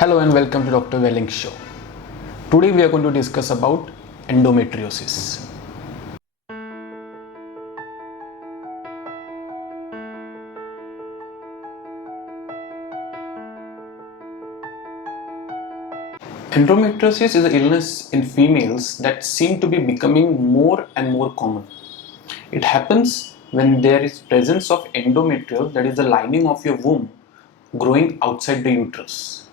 Hello and welcome to Dr. Welling Show. Today we are going to discuss about endometriosis. Endometriosis is an illness in females that seem to be becoming more and more common. It happens when there is presence of endometrium, that is the lining of your womb, growing outside the uterus.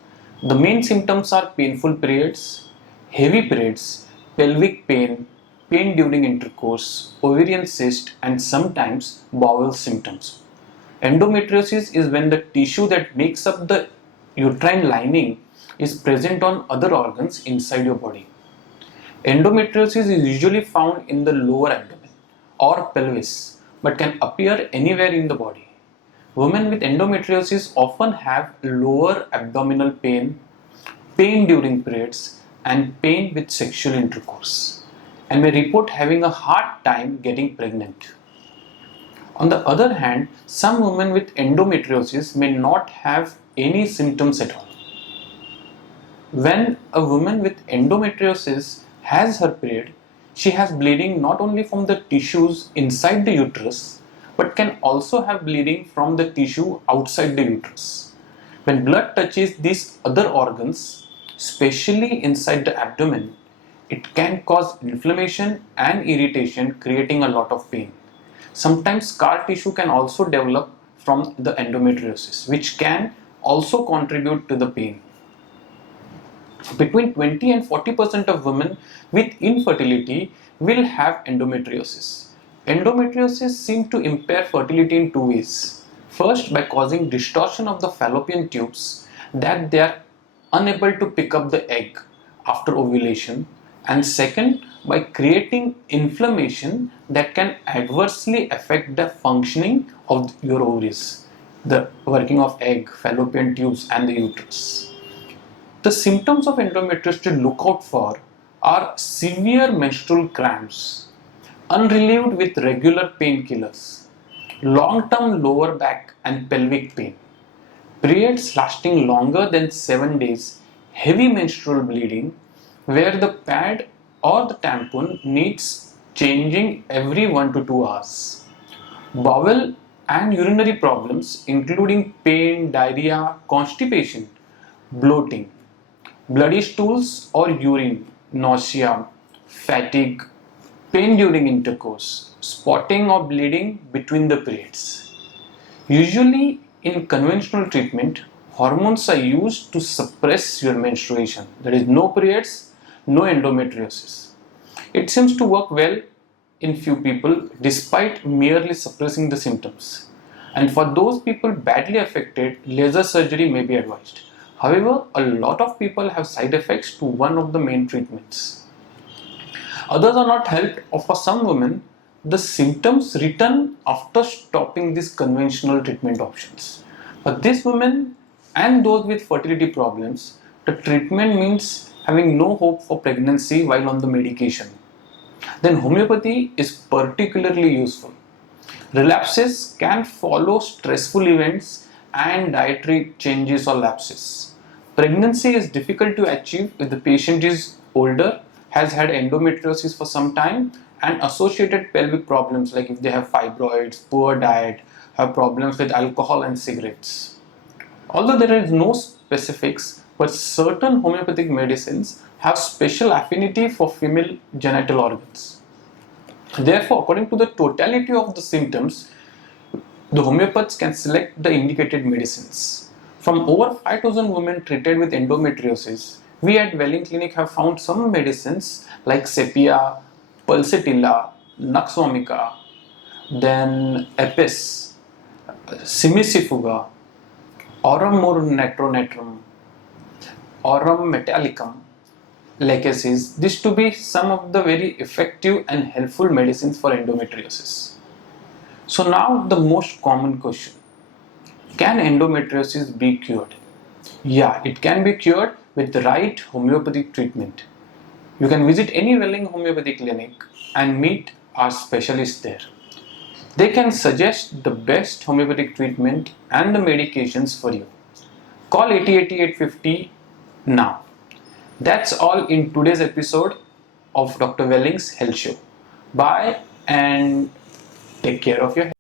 The main symptoms are painful periods, heavy periods, pelvic pain, pain during intercourse, ovarian cyst, and sometimes bowel symptoms. Endometriosis is when the tissue that makes up the uterine lining is present on other organs inside your body. Endometriosis is usually found in the lower abdomen or pelvis but can appear anywhere in the body. Women with endometriosis often have lower abdominal pain, pain during periods, and pain with sexual intercourse, and may report having a hard time getting pregnant. On the other hand, some women with endometriosis may not have any symptoms at all. When a woman with endometriosis has her period, she has bleeding not only from the tissues inside the uterus but can also have bleeding from the tissue outside the uterus. When blood touches these other organs, especially inside the abdomen, it can cause inflammation and irritation, creating a lot of pain. Sometimes scar tissue can also develop from the endometriosis, which can also contribute to the pain. Between 20 and 40% of women with infertility will have endometriosis. Endometriosis seems to impair fertility in two ways. First, by causing distortion of the fallopian tubes that they are unable to pick up the egg after ovulation, and second, by creating inflammation that can adversely affect the functioning of your ovaries, the working of egg, fallopian tubes and the uterus. The symptoms of endometriosis to look out for are severe menstrual cramps, unrelieved with regular painkillers, long-term lower back and pelvic pain, periods lasting longer than 7 days, heavy menstrual bleeding where the pad or the tampon needs changing every 1 to 2 hours, bowel and urinary problems including pain, diarrhea, constipation, bloating, bloody stools or urine, nausea, fatigue, pain during intercourse, spotting or bleeding between the periods. Usually in conventional treatment, hormones are used to suppress your menstruation. There is no periods, no endometriosis. It seems to work well in few people despite merely suppressing the symptoms. And for those people badly affected, laser surgery may be advised. However, a lot of people have side effects to one of the main treatments. Others are not helped, or for some women, the symptoms return after stopping these conventional treatment options. For these women and those with fertility problems, the treatment means having no hope for pregnancy while on the medication. Then homeopathy is particularly useful. Relapses can follow stressful events and dietary changes or lapses. Pregnancy is difficult to achieve if the patient is older, has had endometriosis for some time, and associated pelvic problems like if they have fibroids, poor diet, have problems with alcohol and cigarettes. Although there is no specifics, but certain homeopathic medicines have special affinity for female genital organs. Therefore, according to the totality of the symptoms, the homeopaths can select the indicated medicines. From over 5,000 women treated with endometriosis, we at Welling Clinic have found some medicines like sepia, pulsatilla, nux vomica, then apis, simicifuga, aurum natronatrum, aurum metallicum, lachesis, this to be some of the very effective and helpful medicines for endometriosis. So now the most common question, can endometriosis be cured? Yeah, it can be cured with the right homeopathic treatment. You can visit any Welling Homeopathy clinic and meet our specialists there. They can suggest the best homeopathic treatment and the medications for you. Call 80 80 850 Now, that's all in today's episode of Dr. Welling's Health Show. Bye and take care of your health.